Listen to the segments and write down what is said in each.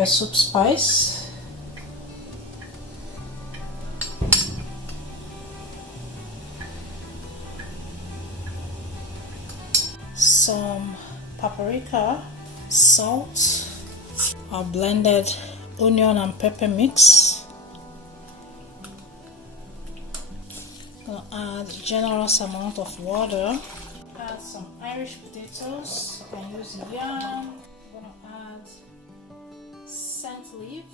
pepper soup spice, some paprika, salt, our blended onion and pepper mix. Gonna add a generous amount of water. Add some Irish potatoes. You can use yam. I'm gonna add scent leaf.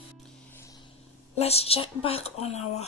Let's check back on our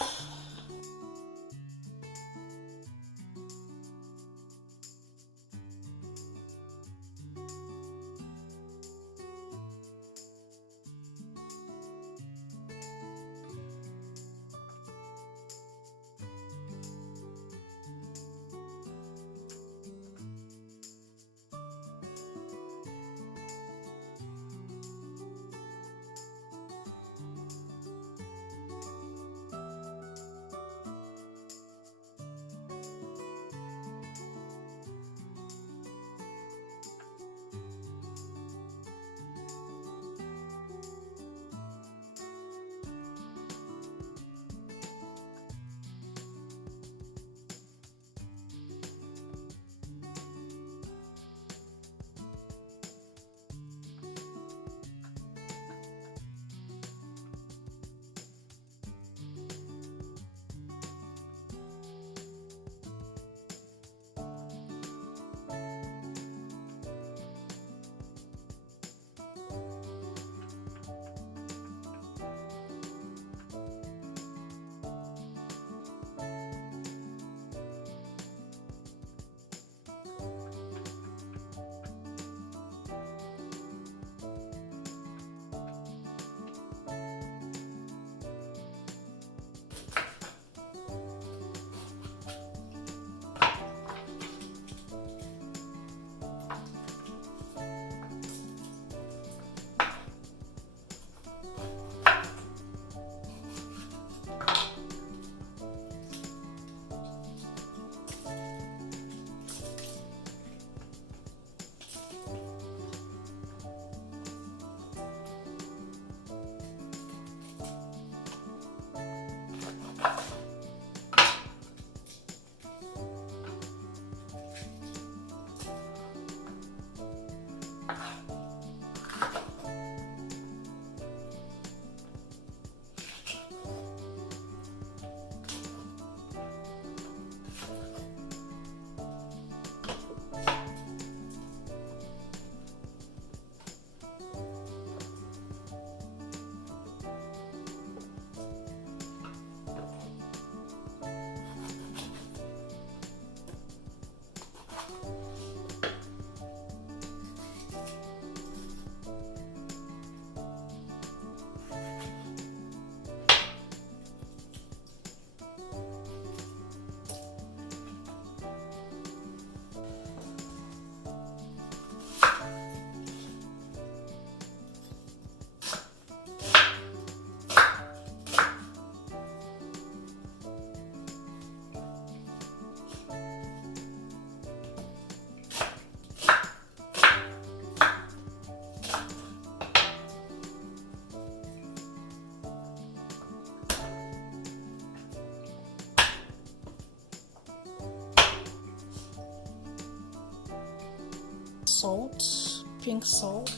salt, pink salt.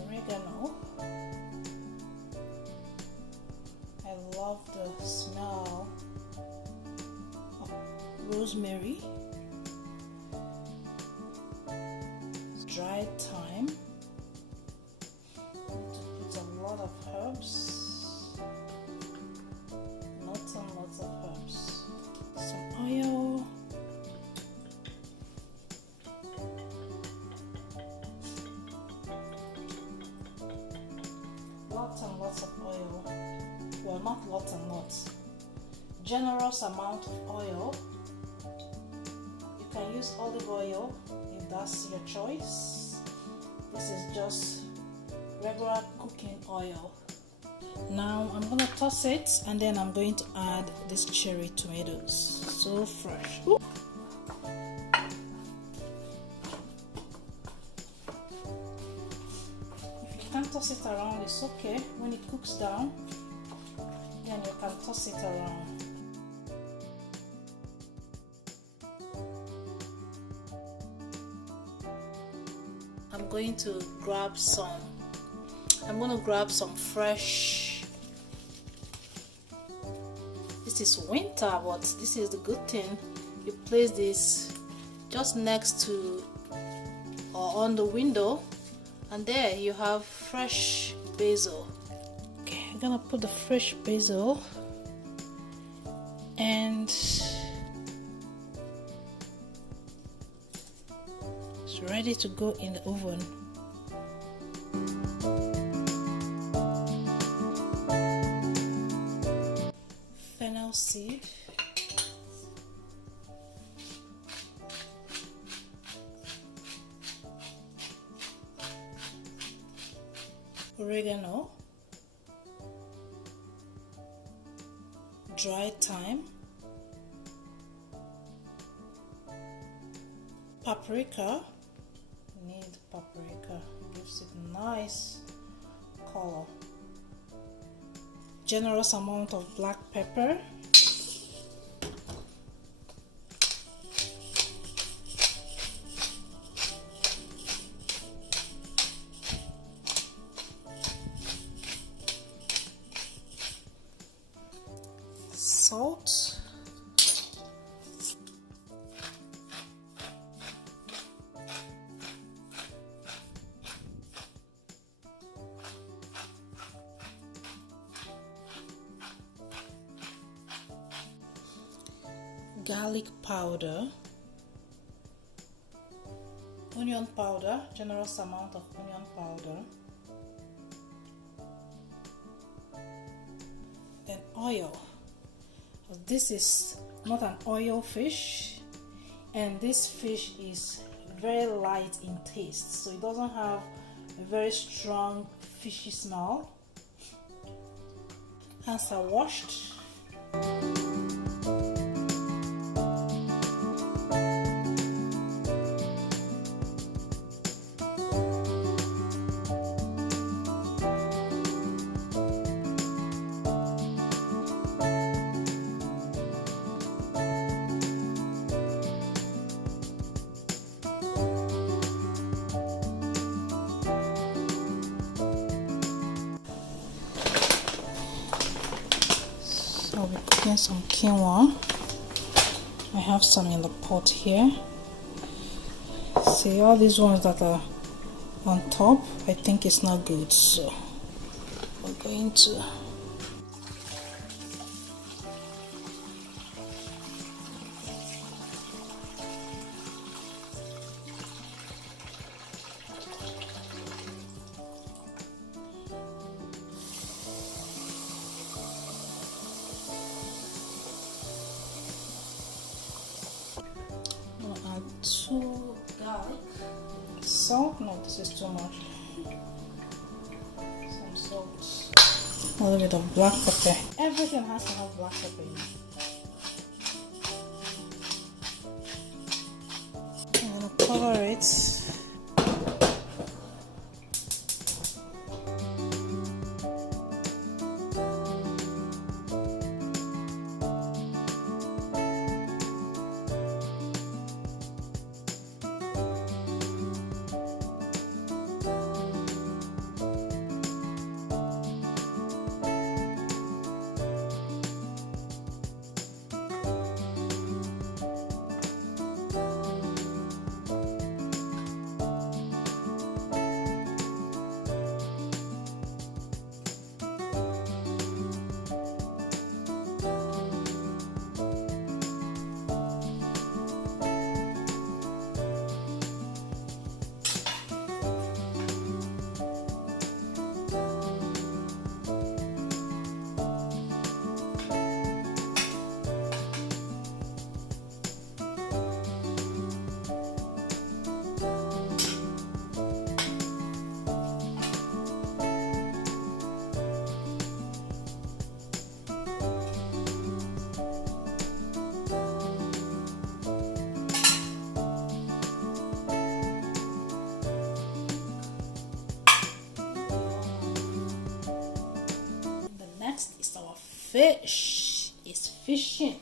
Oregano. I love the smell of rosemary. Dried thyme. Need to put a lot of herbs. Lots and lots of herbs. Some oil. generous amount of oil. You can use olive oil if that's your choice. This is just regular cooking oil. Now I'm gonna toss it, and then I'm going to add these cherry tomatoes. So fresh. Ooh. If you can't toss it around, it's okay. When it cooks down, then you can toss it around. I'm going to grab some fresh. This is winter, but this is the good thing. You place this just next to or on the window, and there you have fresh basil. Okay, I'm gonna put the fresh basil, and it's ready to go in the oven. Fennel seed, oregano, dried thyme, paprika. Need paprika, gives it nice color. Generous amount of black pepper, salt, garlic powder, onion powder, generous amount of onion powder, then oil. This is not an oil fish, and this fish is very light in taste, so it doesn't have a very strong fishy smell. Hands are washed. I'll be cooking some quinoa. I have some in the pot here. See, all these ones that are on top, I think it's not good, so we're going to add 2 garlic. Salt? No, this is too much. Some salt. A little bit of black pepper. Everything has to have black pepper in it. I'm gonna cover it. fish is fishing.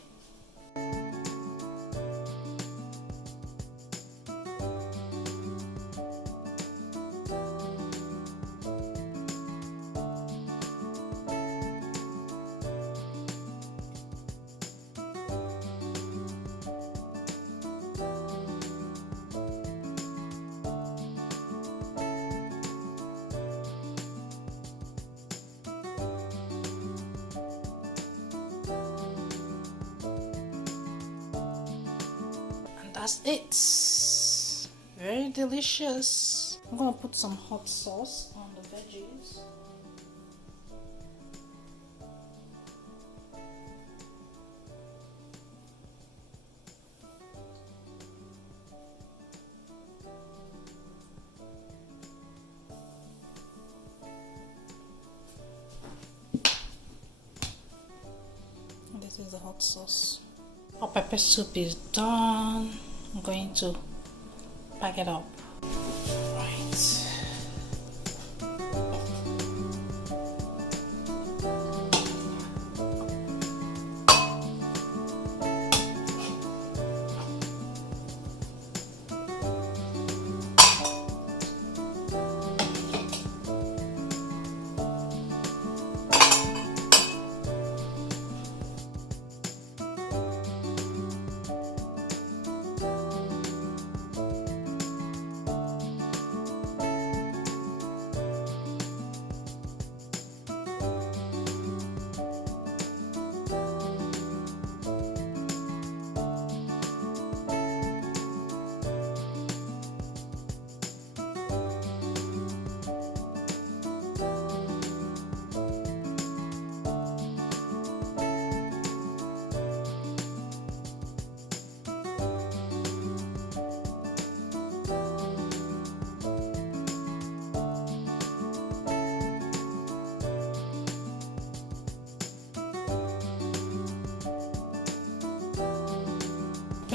That's it. Very delicious. I'm gonna put some hot sauce on the veggies. This is the hot sauce. Our pepper soup is done. I'm going to pack it up. Right.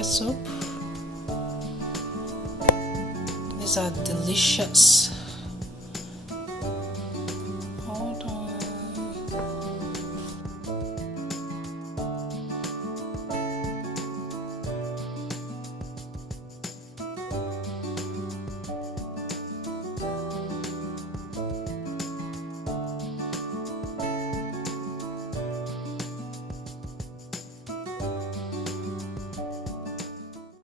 Pepper soup. These are delicious.